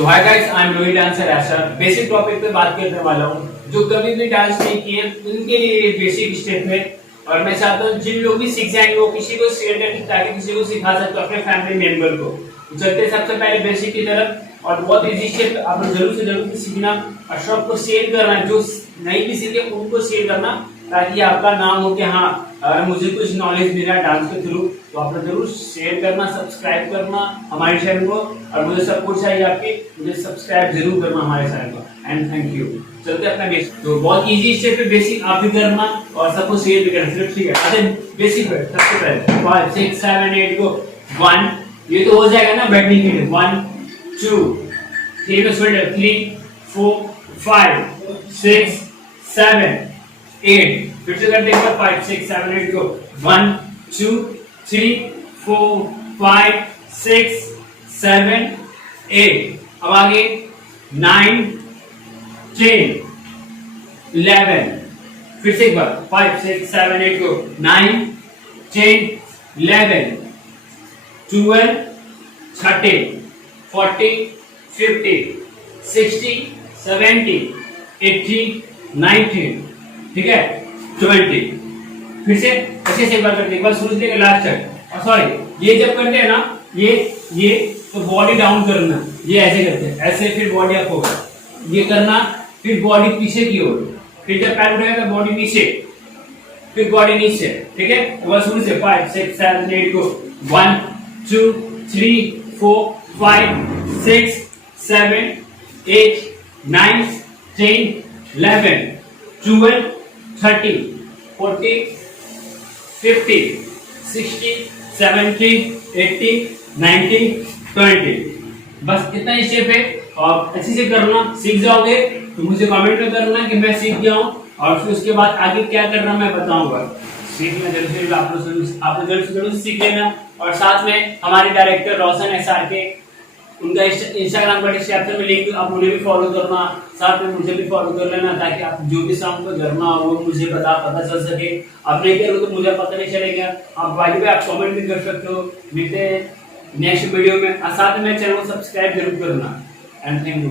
So hi guys, I am Rohit dancer Asher. Basic topic पे बात करने वाला हूँ। जो कभी भी डांस नहीं किए उनके लिए बेसिक स्टेप है, और मैं चाहता हूँ जिन लोग भी सीख जाएंगे वो किसी को शेयर करके ताकि किसी को सिखा सकते अपने फैमिली मेंबर को। तो चलते हैं सबसे पहले बेसिक की तरफ, और बहुत इजी स्टेप आप जरूर से जरूर सीखना और सबको शेयर करना। जो नहीं भी सीखे उनको शेयर करना ताकि आपका नाम हो कि हाँ अगर मुझे कुछ नॉलेज मिला डांस के थ्रू, तो आप लोग जरूर शेयर करना, सब्सक्राइब करना हमारे चैनल को। और मुझे सपोर्ट चाहिए आपकी, मुझे सब्सक्राइब जरूर करना हमारे चैनल को। And thank you. चलते अपना बेसिक, तो बहुत इजी स्टेप है, बेसिक आप भी करना और सबको शेयर भी करना। ठीक है, अच्छा बेसिक है। सबसे पहले 5 6 7 8 को 1, ये तो हो जाएगा ना बैठने के लिए। 1 2 3 में शोल्डर 3 4 5 6 7 8, फिर से करते हैं 5 6 7 8 को 1 2 3 4 5 6 7 8। अब आगे 9 10 11, फिर से एक बार 5 6 7 8 को 9 10 11 12 13 14 15 16 17 18 19, ठीक है 20। फिर से अच्छे से एक बार करते हैं, एक बार शुरू से लेकर लास्ट तक। और सॉरी, ये जब करते हैं ना, ये तो बॉडी डाउन करना, ये ऐसे करते हैं, ऐसे फिर बॉडी अप होगा, ये करना, फिर बॉडी पीछे की ओर, फिर जब पैर उठाएगा तो बॉडी पीछे, फिर बॉडी नीचे, ठीक है। एक बार शुरू से 5 6 7 8 को 1 2 3 4 5 6 7 8 9 10 11 12 13 14 15 16 17 18 19 20। बस इतना ही स्टेप है, और अच्छे से करना। सीख जाओगे तो मुझे कमेंट में करना कि मैं सीख गया हूँ, और फिर उसके बाद आगे क्या करना मैं बताऊंगा। सीखना जरूर से आप लोग जरूर सीख लेना। और साथ में हमारे डायरेक्टर रोशन एसआर के, उनका इंस्टाग्राम पर डिस्क्रिप्शन में लिंक, आप उन्हें भी फॉलो करना, साथ में मुझे भी फॉलो कर लेना, ताकि आप जो भी शाम को करना हो वो मुझे पता चल सके। आप नहीं करोगे तो मुझे पता नहीं चलेगा। आप बाकी भी आप कमेंट भी कर सकते हो। मिलते हैं नेक्स्ट वीडियो में, और साथ में चैनल को सब्सक्राइब जरूर करना। And thank you.